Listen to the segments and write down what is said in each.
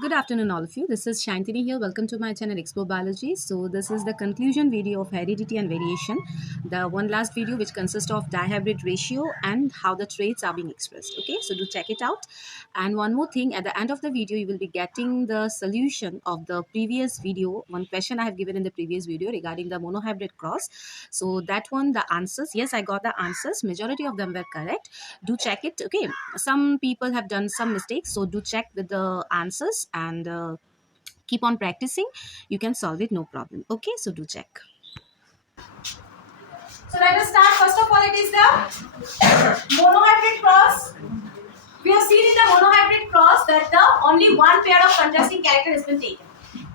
Good afternoon, all of you. This is Shantini here. Welcome to my channel Expo Biology. So this is the conclusion video of heredity and variation. The one last video which consists of dihybrid ratio and how the traits are being expressed. Okay, so do check it out. And one more thing, at the end of the video, you will be getting the solution of the previous video. One question I have given in the previous video regarding the monohybrid cross. So that one, the answers, yes, I got the answers. Majority of them were correct. Do check it. Okay, some people have done some mistakes, so do check with the answers and keep on practicing. You can solve it, no problem. Okay, so do check. So let us start. First of all, it is the monohybrid cross. We have seen in the monohybrid cross that the only one pair of contrasting character has been taken.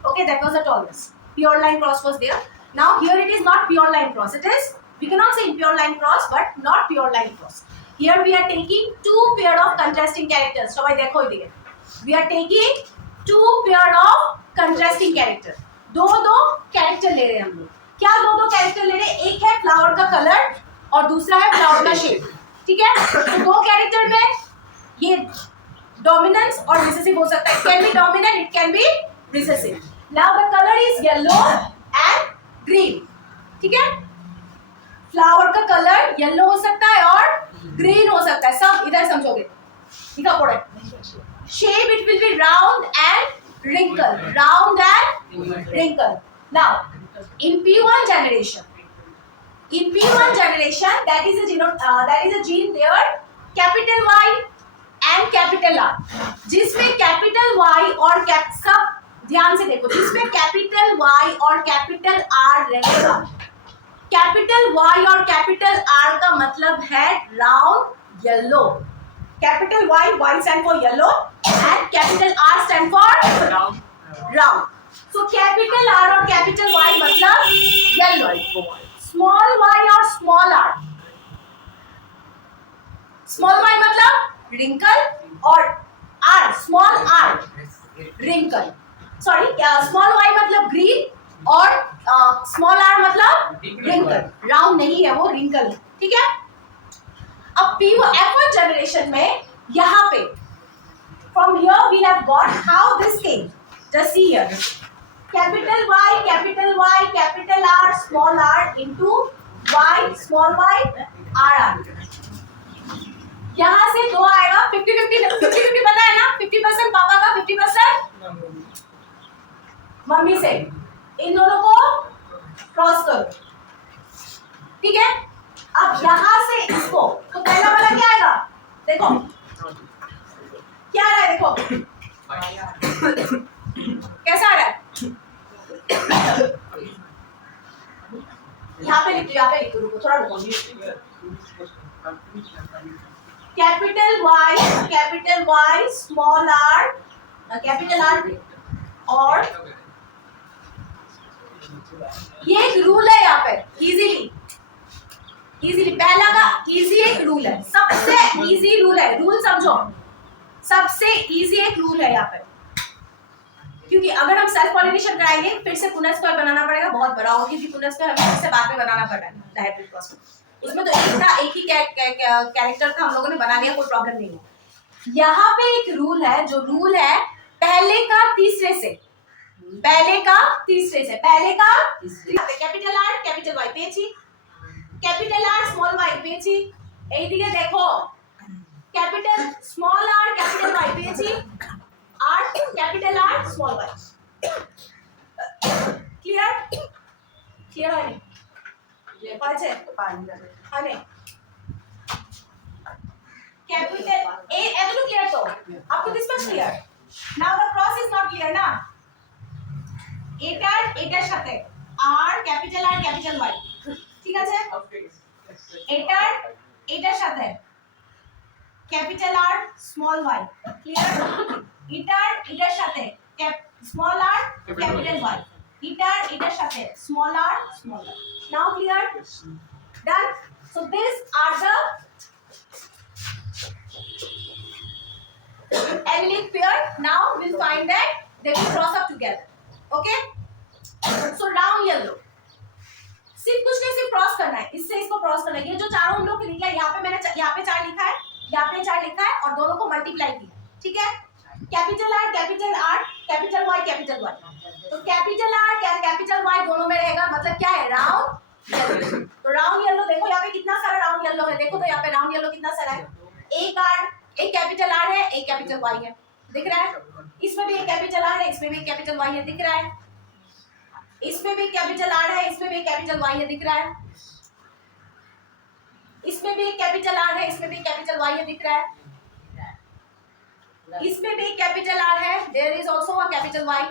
Okay, that was the tallest. Pure line cross was there. Now here it is not pure line cross. It is, we cannot say impure line cross, but not pure line cross. Here we are taking two pair of contrasting characters. So we are taking two pair of contrasting character. दो character ले रहे हैं हम लोग. क्या दो character ले रहे हैं? एक है फ्लावर का कलर और दूसरा है फ्लावर का शेप. ठीक है, तो दो कैरेक्टर में ये डोमिनेंस और रिसेसिव हो सकता है. It can be dominant, it can be recessive. Now the colour is yellow and green. ठीक है, फ्लावर का कलर येलो हो सकता है और ग्रीन हो सकता है. सब इधर समझोगे. लिखा पड़ा है. Shape it will be round and wrinkle, round and wrinkle. Now in P1 generation, that is a gene there, capital Y and capital R. जिसमें capital Y और सब ध्यान से देखो, जिसमें capital Y और capital R रहेगा. capital Y और capital R का मतलब है round yellow. Capital Y stand for yellow and capital R stand for round. So capital R और capital Y मतलब yellow. Small y और small r. Small y मतलब wrinkle और r small r wrinkle. Sorry, small y मतलब green और small r मतलब wrinkle. Round नहीं है वो, wrinkle. ठीक है. अब F1 generation में यहाँ पे from here we have got how this came. Just see here. Capital Y, capital R, small r into Y, small y, R. यहाँ से दो आएगा. 50-50 पता है ना. 50% पापा का, 50% मम्मी से. इन दोनों को क्रॉस करो. ठीक है. अब यहाँ से इसको, तो पहला वाला क्या आएगा? देखो क्या आ रहा है. देखो कैसा आ रहा है. यहाँ पे लिखो रुको थोड़ा रुको. Capital Y small r capital R और ये एक रूल है यहाँ पे. इजीली पहला का इजी एक रूल है. सबसे इजी रूल है. रूल समझो. सबसे इजी एक रूल है यहाँ पे, क्योंकि अगर हम सेल्फ पॉलिनेशन कराएंगे फिर से पुनः स्क्वायर बनाना पड़ेगा. बहुत बड़ा होगी क्योंकि पुनः स्क्वायर हमें फिर से बाद में बनाना पड़ा है डायहाइब्रिड क्रॉस में. उसमें तो एक ही कैरेक्टर था, हम लोगों ने बना लिया, कोई प्रॉब्लम नहीं है. यहाँ पे एक रूल है, जो रूल है पहले का तीसरे से. कैपिटल R कैपिटल Y पेची, कैपिटल R स्मॉल y পেয়েছি. এইদিকে দেখো capital small r capital y পেয়েছি, r capital R small y. Clear হয়নি? হয়েছে? হয়নি? ক্যাপিটাল এতটুকু ক্লিয়ার তো? Up to this much clear? Now the cross is not clear না. এটার সাথে r ক্যাপিটাল y. ঠিক আছে. এটার সাথে capital R small y. Clear. এটার সাথে স্মল r ক্যাপিটাল Y. এটার সাথে small r small y. Now clear? Done. So this are the analytic pair. Now we'll find that they will cross up together. Okay. So round yellow. सिर्फ कुछ नहीं, सिर्फ cross करना है. इससे इसको क्रॉस करना है. ये जो चारों हम लोग निकला, यहाँ पे मैंने यहाँ पे 4 लिखा है, यहाँ पे 4 लिखा है और दोनों को मल्टीप्लाई किया. ठीक है. कैपिटल R एक कैपिटल आर है, एक कैपिटल वाई है, दिख रहा है? इसमें भी एक कैपिटल आर है, इसमें भी एक कैपिटल वाई है, दिख रहा है? इसमें भी कैपिटल आर है, इसमें भी कैपिटल वाई है, दिख रहा है? इसमें भी एक कैपिटल आर है, इसमें भी कैपिटल वाई है, दिख रहा है? इसमें भी कैपिटल आर है, there is also a capital Y.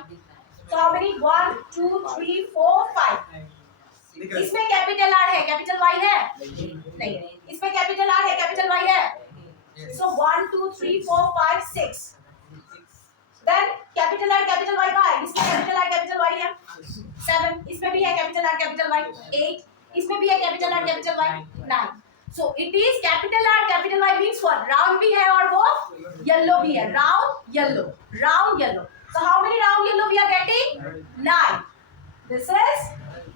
So how many? 1 2 3 4 5। इसमें कैपिटल आर है, कैपिटल वाई है? नहीं। इसमें कैपिटल आर है, कैपिटल वाई है? So 1 2 3 4 5 6। Then capital R capital Y का है, इसमें कैपिटल आर कैपिटल वाई है 7। इसमें भी है कैपिटल आर कैपिटल वाई 8। इसमें भी है capital R capital Y 9। So it is capital R capital Y means what? Round भी है और वो येलो भी है। Round yellow, round yellow. So how many round yellow we are getting? 9। This is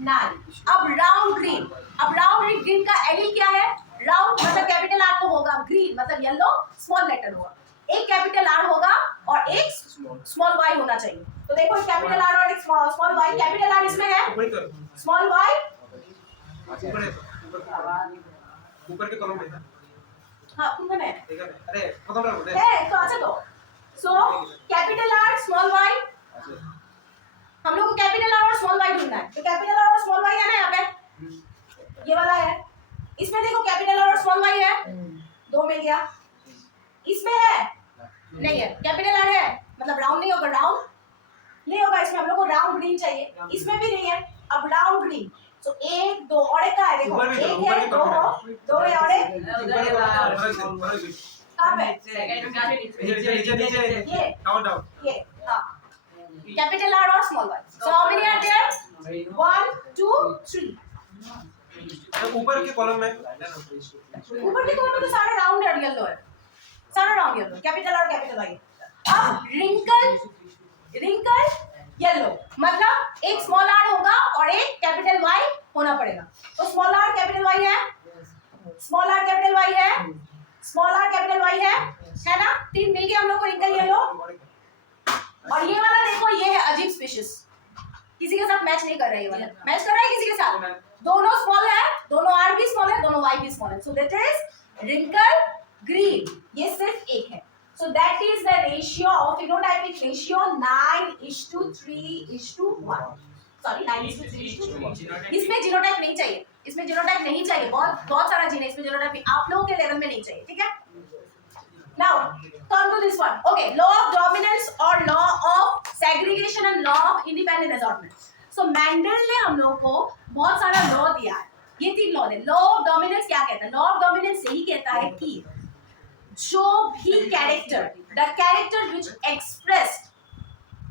9। अब राउंड ग्रीन। अब round green का L क्या है? राउंड मतलब कैपिटल आर तो होगा, ग्रीन मतलब येलो स्मॉल लेटर होगा, एक कैपिटल आर होगा और एक स्मॉल वाई होना चाहिए। तो देखो एक कैपिटल आर और एक स्मॉल वाई। कैपिटल आर इसमें है, स्मॉल वाई ऊपर के कॉलम में। हाँ ऊपर है। अरे खत्म कर दे। है तो अच्छा तो so capital R small Y, हम लोग को कैपिटल आर और स्मॉल वाई ढूंढना है। तो कैपिटल आर और स्मॉल वाई है ना यहाँ पे, ये वाला है। इसमें देखो कैपिटल आर और स्मॉल वाई है, दो मिल गया। इसमें है नहीं है, कैपिटल आर है मतलब राउंड नहीं होगा, राउंड नहीं होगा। इसमें हम लोग को राउंड ग्रीन चाहिए, इसमें भी नहीं है। अब राउंड ग्रीन सो 1 2 और एक का है, देखो एक है, दो है और एक कहाँ पे? नीचे काउंट डाउन। ये हाँ, कैपिटल आर और small Y. So how many are there? 1 2 3। ऊपर के कॉलम में ऊपर के कॉलम में तो सारा राउंड और येलो है, सारा round yellow, capital R capital Y. अब रिंकल येलो मतलब एक स्मॉल आर होगा और एक कैपिटल वाई होना पड़ेगा। तो स्मॉल आर कैपिटल वाई है, स्मॉल आर कैपिटल वाई है, स्मॉल आर कैपिटल वाई है ना? 3 मिल गए हम लोग को रिंकल येलो। और ये वाला देखो, ये है अजीब स्पीशीज, किसी के साथ मैच नहीं कर रहा है, ये वाला मैच कर रहा है किसी के साथ? दोनों स्मॉल है, दोनों आर भी स्मॉल है, दोनों वाई भी स्मॉल है। So that is wrinkle green. ये सिर्फ एक है। So that is the ratio of phenotypic ratio 9:3:1. Sorry 9:3:2. इसमें जीनोटाइप नहीं चाहिए, इसमें जीनोटाइप नहीं चाहिए, बहुत सारा जीन है इसमें, जीनोटाइप आप लोगों के लेवल में नहीं चाहिए, ठीक है? Now come to this one. Okay, law of dominance or law of segregation and law of independent assortment. So Mendel ने हम लोग को बहुत सारा लॉ दिया है, ये 3 लॉ है। लॉ ऑफ डोमिनेंस क्या कहता है? लॉ ऑफ डोमिनेंस यही कहता है कि जो भी character, the character which expressed,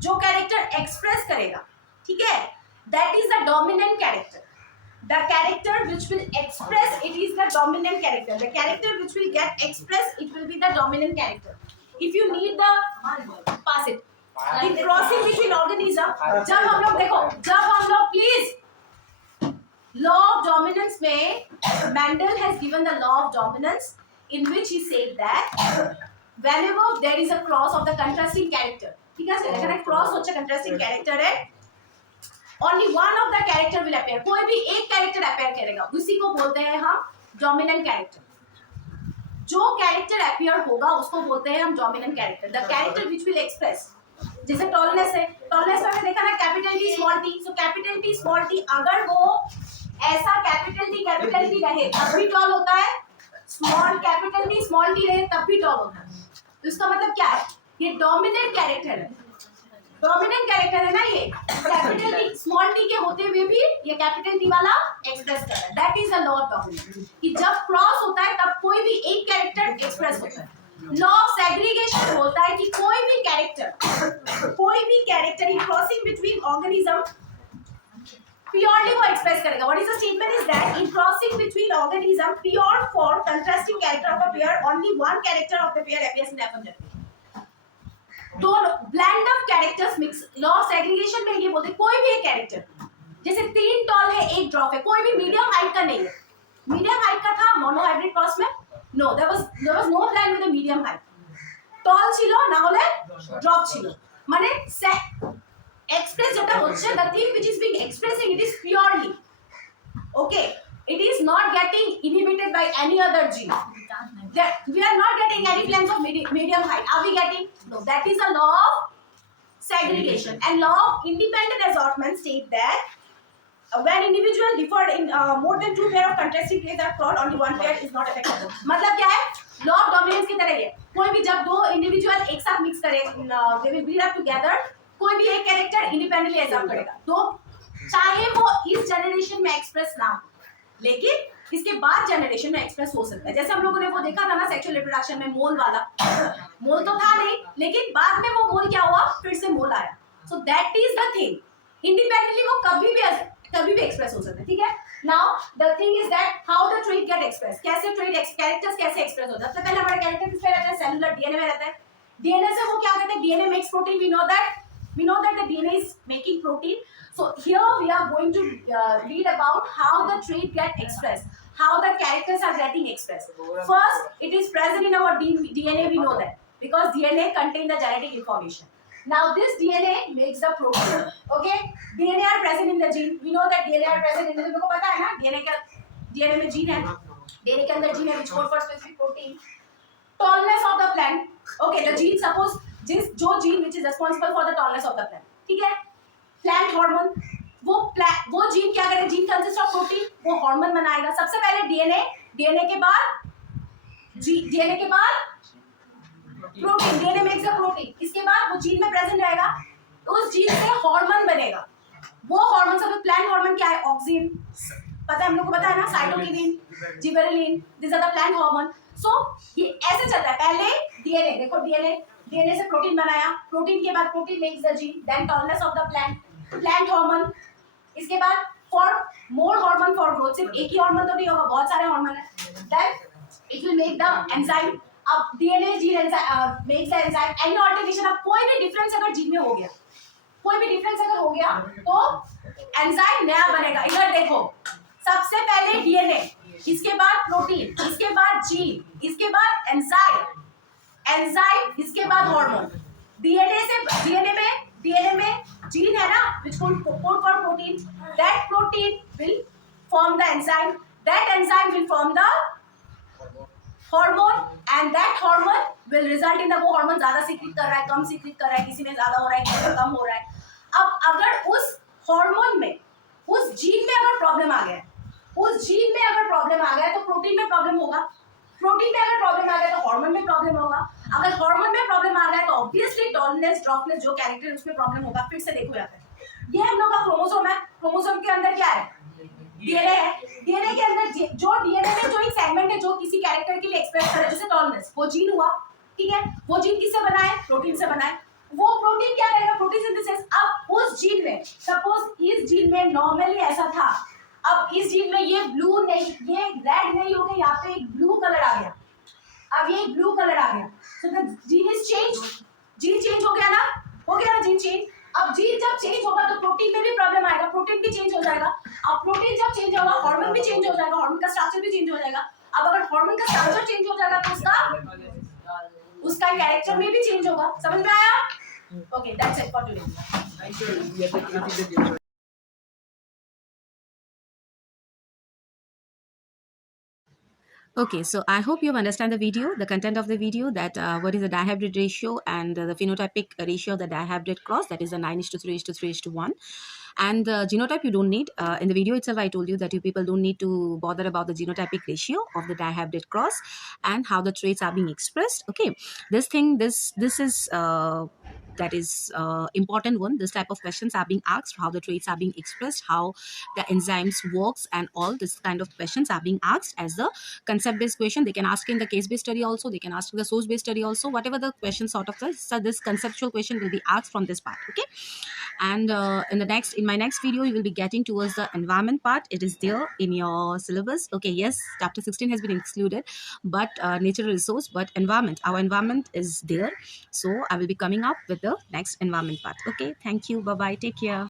जो कैरेक्टर एक्सप्रेस करेगा, ठीक है, that is the dominant character. The character which will express it is the dominant character. The character which will get express it will be the dominant character. If you need the pass it in crossing between organism, जब हम लोग देखो, जब हम लोग please law of dominance में Mendel has given the law of dominance in which he said that whenever there is a cross of the contrasting character, ठीक है, এখানে cross হচ্ছে contrasting character है, only one of the character will appear, कोई भी एक character appear करेगा, उसी को बोलते हैं हम dominant character। जो character appear होगा उसको बोलते हैं हम dominant character। The character which will express, जैसे टॉलनेस है, टॉलनेस में हमने देखा ना capital T small T. So capital T small T अगर वो ऐसा कैपिटल टी रहे तब भी टॉल होता है, small capital T small T रहे तब भी टॉल होता है। तो इसका मतलब क्या है? ये डोमिनेंट कैरेक्टर है, डोमिनेंट कैरेक्टर है ना ये। कैपिटल टी स्मॉल टी के होते हुए भी ये कैपिटल टी वाला एक्सप्रेस कर रहा है। That is the law of dominance, कि जब क्रॉस होता है तब कोई भी एक कैरेक्टर एक्सप्रेस होता है। लॉ ऑफ सेग्रीगेशन बोलता है कि कोई भी character in crossing between organism purely वो एक्सप्रेस करेगा। What is the statement is that in crossing between organism pure for contrasting character of a pair only one character of the pair appears in एपॉन। दोनों blend of characters mix. Law of segregation में ये बोलते हैं कोई भी एक character, जैसे 3 टॉल है 1 ड्रॉप है, कोई भी मीडियम हाइट का नहीं है। मीडियम हाइट का था मोनोहाइब्रिड क्रॉस में, no there was no plan with a medium height. Tall ছিল না হলে ড্রপ ছিল, মানে এক্সপ্রেস যেটা হচ্ছে the thing which is being expressing it is purely okay it is not getting inhibited by any other gene. That we are not getting any flames of medium height. Are we getting? No. That is a law of segregation. And law of independent assortment state that when individual differed in more than two pair of contrasting traits are plot, only one pair is not affected. मतलब क्या है? Law of dominance की तरह है. कोई भी जब दो इंडिविजुअल एक साथ मिक्स करे, they will breed up together. कोई भी एक कैरेक्टर इंडिपेंडेंटली एग्जाम करेगा. तो चाहे वो इस जनरेशन में एक्सप्रेस ना, लेकिन इसके बाद जनरेशन में एक्सप्रेस हो सकता है. जैसे हम लोगों ने वो देखा था ना सेक्सुअल रिप्रोडक्शन में मोल वाला. मोल तो था नहीं, लेकिन बाद में वो मोल क्या हुआ, फिर से मोल आया. So that is the thing. Independently वो कभी भी एक्सप्रेस हो सकता है. ठीक है. Now the thing is that how the trait get express. कैसे ट्रेट कैरेक्टर्स कैसे एक्सप्रेस होता है. सबसे पहले हमारा कैरेक्टर किस पे रहता है, सेलुलर डीएनए में रहता है. डीएनए से वो क्या करते हैं, DNA makes protein. We know that the DNA is making protein. So here we are going to read about how the trait get expressed, how the characters are getting expressed. First, it is present in our DNA. We know that because DNA contains the genetic information. Now this DNA makes the protein. Okay, DNA are present in the gene. We know that DNA are present in the. तुमको पता है ना DNA में gene है. DNA के अंदर gene है which code for specific protein. Tallness of the plant. Okay, the gene suppose जो gene which is responsible for the tallness of the plant. ठीक है. प्लांट हार्मोन, वो जीन क्या करे, जीन कंसिस्ट ऑफ प्रोटीन, वो hormone बनाएगा. सबसे पहले डीएनए के बाद protein. DNA makes the protein. इसके बाद वो जीन में प्रेजेंट रहेगा, उस जीन से हार्मोन बनेगा. वो हार्मोन सब प्लांट हार्मोन क्या है, ऑक्सिन. पता है हम लोग को, पता है ना, cytokinin, gibberellin, this are the plant hormone. So ये ऐसे चलता है. पहले डीएनए, देखो डीएनए से प्रोटीन बनाया, प्रोटीन के बाद protein makes the gene, then tallness of the plant hormone. इसके बाद for more hormone for growth. सिर्फ एक ही हार्मोन तो नहीं होगा, बहुत सारे हार्मोन है. Then it will make the enzyme. अब DNA gene makes the enzyme. Any alteration, अब कोई भी डिफरेंस अगर जीन में हो गया, तो एंजाइम नया बनेगा. इधर देखो, सबसे पहले डीएनए, इसके बाद प्रोटीन, इसके बाद जीन, इसके बाद एंजाइम, इसके बाद हार्मोन. डीएनए में जीन है ना which code for protein. That protein will form the enzyme. That enzyme will form the hormone, and that hormone will result in the, वो हार्मोन ज्यादा सीक्रेट कर रहा है, कम सीक्रेट कर रहा है, किसी में ज्यादा हो रहा है, किसी में कम हो रहा है. अब अगर उस हार्मोन में, उस जीन में अगर प्रॉब्लम आ गया, तो प्रोटीन में प्रॉब्लम होगा. प्रोटीन में अगर प्रॉब्लम आ गया तो हार्मोन में प्रॉब्लम होगा. अगर हार्मोन में प्रॉब्लम आ गया तो ऑब्वियसली टॉलनेस, ड्रॉपनेस जो कैरेक्टर है उसमें प्रॉब्लम होगा. फिर से देखो यहाँ पे, ये हम लोग का क्रोमोसोम है. क्रोमोसोम के अंदर क्या है, डीएनए है. डीएनए के अंदर जो डीएनए में जो एक सेगमेंट है जो किसी कैरेक्टर के लिए एक्सप्रेस करे, जैसे टॉलनेस, वो जीन हुआ. ठीक है. वो जीन किससे बना है, प्रोटीन से बना है. वो प्रोटीन क्या करेगा, प्रोटीन सिंथेसिस. अब उस जीन में, सपोज इस जीन में नॉर्मली ऐसा था, अब इस जीन में ये ब्लू नहीं, ये रेड नहीं हो गया, यहाँ पे एक ब्लू कलर आ गया. अब ये ब्लू कलर आ गया. So the gene is change. Gene change हो गया ना जीन चेंज. अब जीन जब चेंज होगा तो प्रोटीन में भी प्रॉब्लम आएगा, प्रोटीन भी चेंज हो जाएगा. अब प्रोटीन जब चेंज होगा, हार्मोन भी चेंज हो जाएगा, हार्मोन का स्ट्रक्चर भी चेंज हो जाएगा. अब अगर हार्मोन का स्ट्रक्चर चेंज हो जाएगा तो उसका कैरेक्टर में भी चेंज होगा. समझ में आया? Okay, that's it for today. Okay, so I hope you understand the video, the content of the video, that what is the dihybrid ratio and the phenotypic ratio of the dihybrid cross, that is the 9:3:3:1. And the genotype you don't need. In the video itself, I told you that you people don't need to bother about the genotypic ratio of the dihybrid cross and how the traits are being expressed. Okay, this is that is important one. This type of questions are being asked, how the traits are being expressed, how the enzymes works, and all this kind of questions are being asked as the concept based question. They can ask in the case based study also, they can ask in the source based study also, whatever the question sort of is. So this conceptual question will be asked from this part. Okay, and in my next video you will be getting towards the environment part. It is there in your syllabus. Okay, yes, chapter 16 has been excluded, but natural resource, but our environment is there. So I will be coming up with the next environment part. Okay, thank you, bye bye, take care.